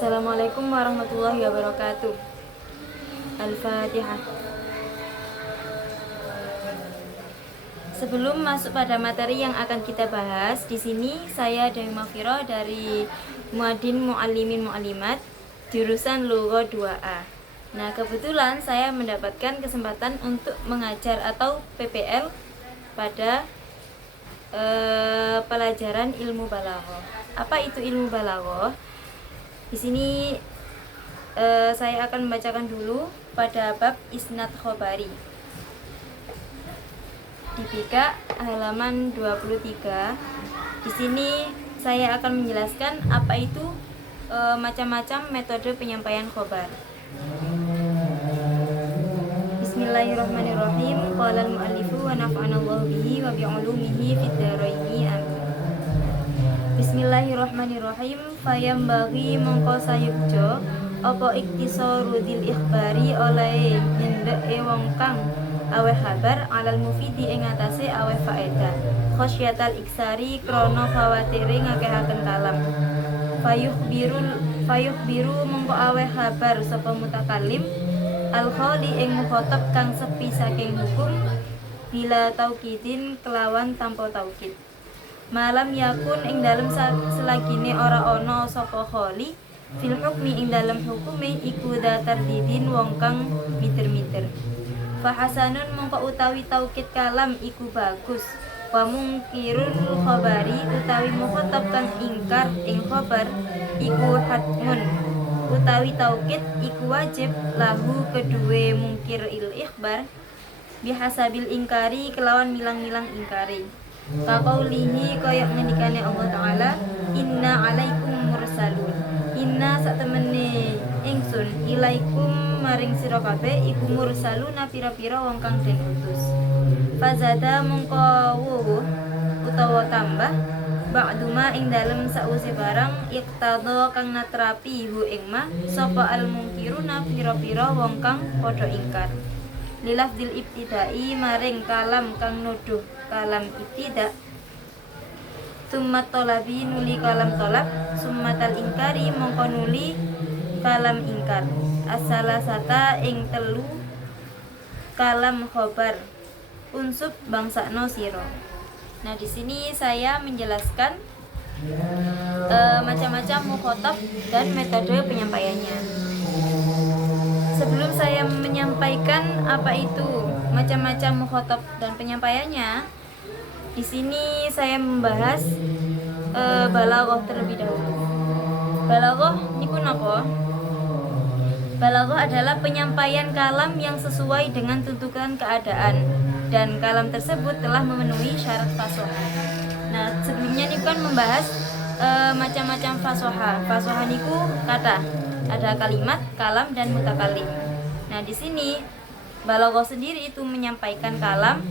Assalamualaikum warahmatullahi wabarakatuh. Al-Fatihah. Sebelum masuk pada materi yang akan kita bahas, di sini saya Dewi Mafiro dari Muadin Muallimin Muallimat jurusan Lugha 2A. Nah, kebetulan saya mendapatkan kesempatan untuk mengajar atau PPL pada pelajaran ilmu balaghah. Apa itu ilmu balaghah? Di sini saya akan membacakan dulu pada bab isnad khobari. Di Bika halaman 23. Di sini saya akan menjelaskan apa itu macam-macam metode penyampaian khobar. Bismillahirrahmanirrahim. Qala al-muallifu wa nafa'anallahu bihi wa bi'ulumihi fid dharaini amin. Bismillahirrahmanirrahim. Fayambaghi mongko sayukjo apa iktisaru dzil ikhbari oleh nyendeke wong kang aweh kabar alal mufidi ing atase aweh faedah khosyatal iksari krana khawatire ngakehaken kalam fayukhbiru mongko aweh kabar sapa mutakallim al khali ing mukhatab kang sepi saking hukum bila taukidin kelawan tanpa taukid malam yakun ing dalem selagine ora ana sapa khali fil hukmi ing dalem hukume iku datar didin wong kang miter-miter fahasanun mongko utawi taukid kalam iku bagus wa mungkirul khabari utawi mukhatab kang ingkar ing khabar iku hatmun utawi taukid iku wajib lahu kedue mungkir il ikhbar bihasabil ingkari kelawan milang-milang ingkari kaqaulihi kaya ngendikane Allah Ta'ala inna alaikum mursalun inna satemene ingsun ilaikum maring sira kabeh iku mursaluna pira-pira wong kang den utus fazada mongko wuwuh utawa tambah ba'duma ing dalem sause barang iqtada kang natrapi hu ing ma sapa al mungkiruna pira-pira wong kang padha ingkar lilafdil ibtidai maring kalam kang nuduh kalam ibtida summa tolabi nuli kalam tolab summatal ingkari mongko nuli kalam ingkar asalasata ing telu kalam khobar unsub bangsakno sira. Nah, di sini saya menjelaskan macam-macam mukhatab dan metode penyampaiannya. Sebelum saya menyampaikan apa itu macam-macam mukhatab dan penyampaiannya, di sini saya membahas balaghah terlebih dahulu. Balaghah niku napa? Balaghah adalah penyampaian kalam yang sesuai dengan tuntutan keadaan dan kalam tersebut telah memenuhi syarat fasohah. Nah, sebelumnya niku kan membahas macam-macam fasohah. Fasohah niku kata, ada kalimat, kalam dan mutakalim. Nah, di sini balaghah sendiri itu menyampaikan kalam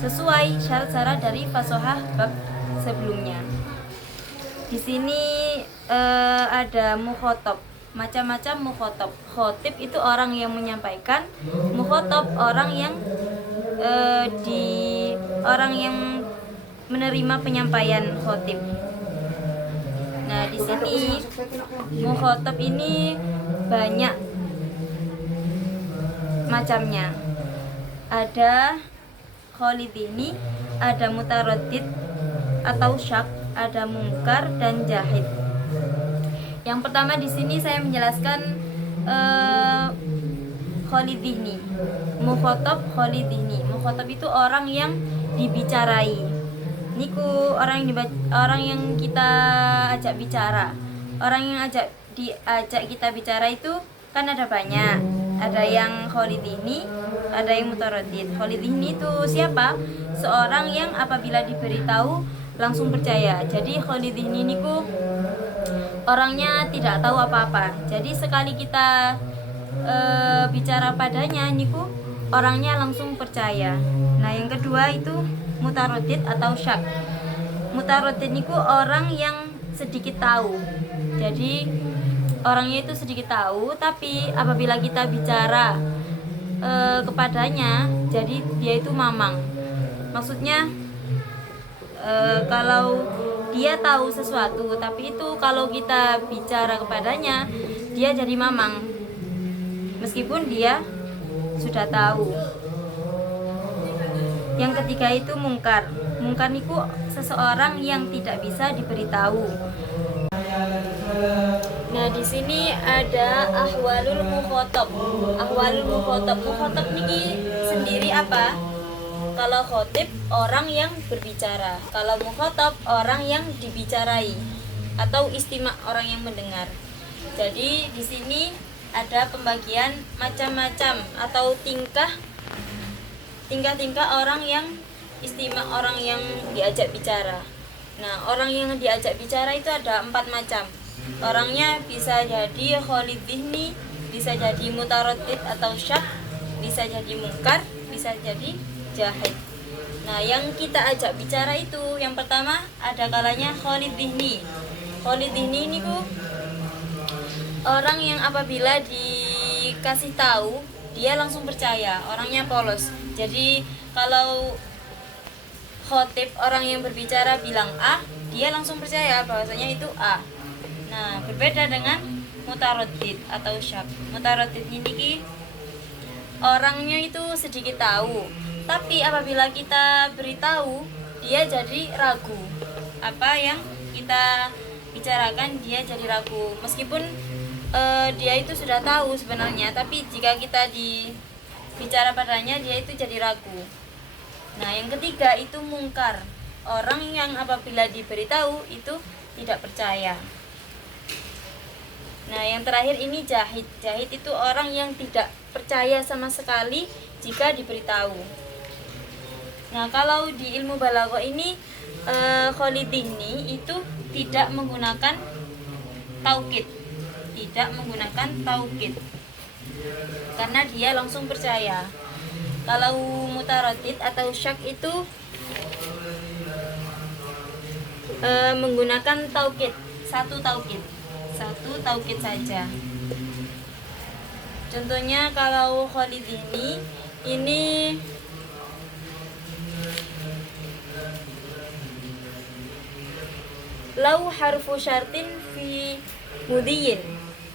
sesuai syarat-syarat dari fasohah bab sebelumnya. Di sini ada mukhatab, macam-macam mukhatab. Khotib itu orang yang menyampaikan, mukhatab orang yang orang yang menerima penyampaian khotib. Nah, di sini mukhatab ini banyak macamnya. Ada khalidini, ada mutaraddid atau syak, ada mungkar dan jahid. Yang pertama di sini saya menjelaskan khalidini. Mukhatab khalidini. Mukhatab itu orang yang dibicarai. Niku orang yang kita ajak bicara. Orang yang diajak kita bicara itu kan ada banyak. Ada yang khalidini, ada yang mutaraddid. Khalidini itu siapa? Seorang yang apabila diberitahu langsung percaya. Jadi khalidini niku orangnya tidak tahu apa-apa. Jadi sekali kita bicara padanya niku orangnya langsung percaya. Nah, yang kedua itu mutaraddid atau syak. Mutaraddid niku orang yang sedikit tahu. Jadi orangnya itu sedikit tahu, tapi apabila kita bicara kepadanya, jadi dia itu mamang. Maksudnya kalau dia tahu sesuatu, tapi itu kalau kita bicara kepadanya dia jadi mamang meskipun dia sudah tahu. Yang ketiga itu mungkar. Mungkar itu seseorang yang tidak bisa diberitahu. Nah, di sini ada ahwalul mukhotob. Ahwalul mukhotob. Mukhotob ini sendiri apa? Kalau khotib orang yang berbicara, kalau mukhotob orang yang dibicarai atau istimak orang yang mendengar. Jadi di sini ada pembagian macam-macam atau tingkah-tingkah orang yang istimak orang yang diajak bicara. Nah, orang yang diajak bicara itu ada 4 macam. Orangnya bisa jadi khalid dhihni, bisa jadi mutaraddid atau syak, bisa jadi mungkar, bisa jadi jahid. Nah, yang kita ajak bicara itu yang pertama ada kalanya khalid dhihni. Khalid dhihni ini orang yang apabila dikasih tahu dia langsung percaya, orangnya polos. Jadi kalau khotib orang yang berbicara bilang A, dia langsung percaya bahwasanya itu A. Nah, berbeda dengan mutaraddid atau syak. Mutaraddid ini orangnya itu sedikit tahu, tapi apabila kita beritahu dia jadi ragu. Apa yang kita bicarakan dia jadi ragu, meskipun dia itu sudah tahu sebenarnya, tapi jika kita bicara padanya dia itu jadi ragu. Nah, yang ketiga itu mungkar. Orang yang apabila diberitahu itu tidak percaya. Nah, yang terakhir ini jahid. Jahid itu orang yang tidak percaya sama sekali jika diberitahu. Nah, kalau di ilmu balaghah ini khalid dhihni itu tidak menggunakan taukid. Tidak menggunakan taukid. Karena dia langsung percaya. Kalau mutaraddid atau syak itu menggunakan taukid, satu taukid saja. Contohnya kalau khalid ini lau harfu syartin fi mudiyin.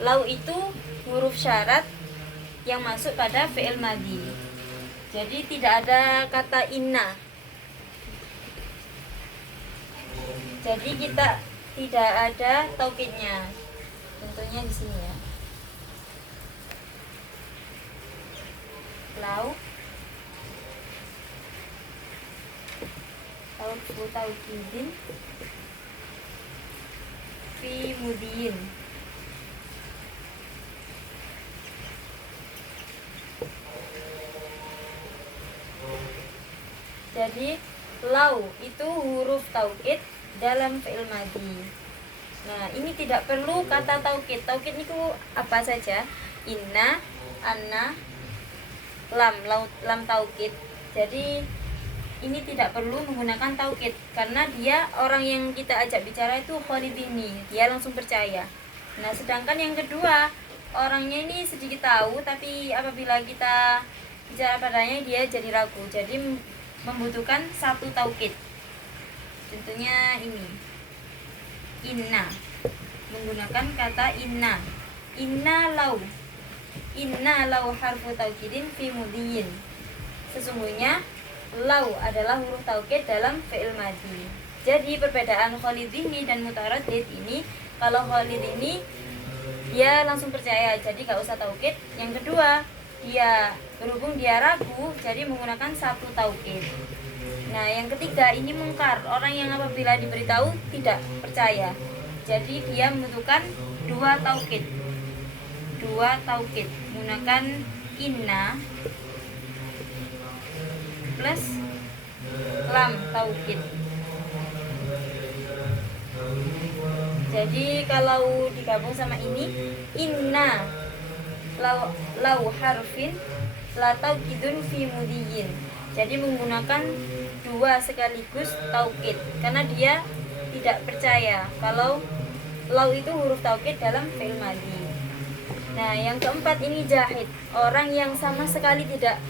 Lau itu huruf syarat yang masuk pada fi'il madhi. Jadi tidak ada kata inna. Jadi kita tidak ada taukidnya. Contohnya di sini ya. Lau taukidin fi mudiyin. Jadi lau itu huruf taukid dalam fi'il madhi. Nah, ini tidak perlu kata taukid. Taukid itu apa saja? Inna, anna, lam taukid. Jadi ini tidak perlu menggunakan taukid karena dia orang yang kita ajak bicara itu khalid dhihni, dia langsung percaya. Nah, sedangkan yang kedua, orangnya ini sedikit tahu tapi apabila kita bicara padanya dia jadi ragu. Jadi membutuhkan satu taukid. Contohnya ini. Inna. Menggunakan kata inna. Inna lau harfu taukidin fi mudiyin. Sesungguhnya lau adalah huruf taukid dalam fi'il madhi. Jadi perbedaan khalid dhihni dan mutaraddid ini, kalau khalid ini dia langsung percaya, jadi gak usah taukid. Yang kedua, dia berhubung dia ragu, jadi menggunakan satu taukid. Nah, yang ketiga ini mungkar, orang yang apabila diberitahu tidak percaya. Jadi dia membutuhkan dua taukid menggunakan inna plus lam taukid. Jadi kalau digabung sama ini, inna lau harfin la taukidun fi mudiyin. Jadi menggunakan dua sekaligus taukid karena dia tidak percaya kalau lau itu huruf taukid dalam fi'il madhi. Nah, yang keempat ini jahid, orang yang sama sekali tidak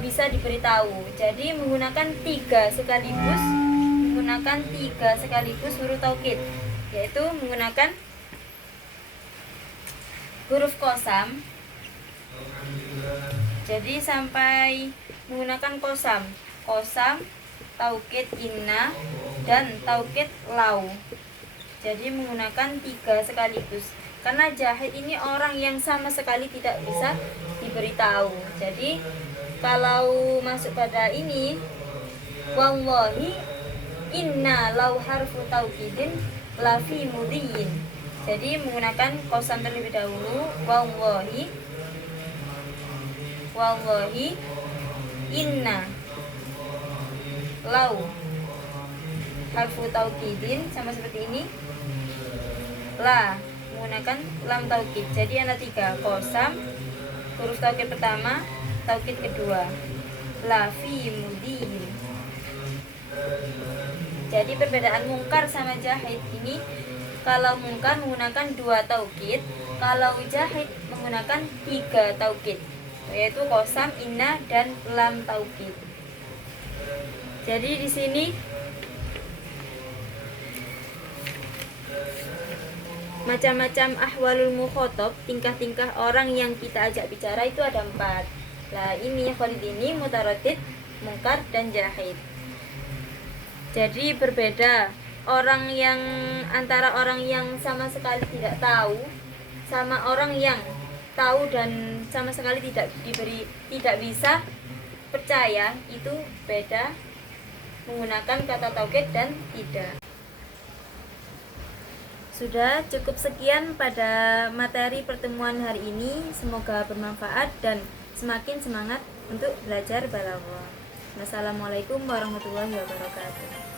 bisa diberitahu. Jadi menggunakan tiga sekaligus menggunakan 3 sekaligus huruf taukid, yaitu menggunakan huruf qasam. Jadi sampai menggunakan qasam, taukid inna, dan taukid lau. Jadi menggunakan 3 sekaligus. Karena Jahid ini orang yang sama sekali tidak bisa diberitahu. Jadi kalau masuk pada ini, wallahi inna lau harfu taukidin lafi mudiyin. Jadi menggunakan qasam terlebih dahulu, wallahi inna lau harfu taukidin, sama seperti ini. La menggunakan lam taukid. Jadi ada 3, qasam huruf taukid pertama, taukid kedua, la fi mudiyin. Jadi perbedaan mungkar sama Jahid ini, kalau mungkar menggunakan 2 taukid, kalau Jahid menggunakan 3 taukid, yaitu qasam, inna, dan lam taukid. Jadi di sini macam-macam ahwalul mukhotob, tingkah-tingkah orang yang kita ajak bicara itu ada 4. Nah ini Khalid ini mutaradid, mungkar, dan Jahid. Jadi berbeda orang yang antara orang yang sama sekali tidak tahu sama orang yang tahu dan sama sekali tidak bisa percaya, itu beda menggunakan kata taukid dan tidak. Sudah cukup sekian pada materi pertemuan hari ini. Semoga bermanfaat dan semakin semangat untuk belajar balaghah. Wassalamualaikum warahmatullahi wabarakatuh.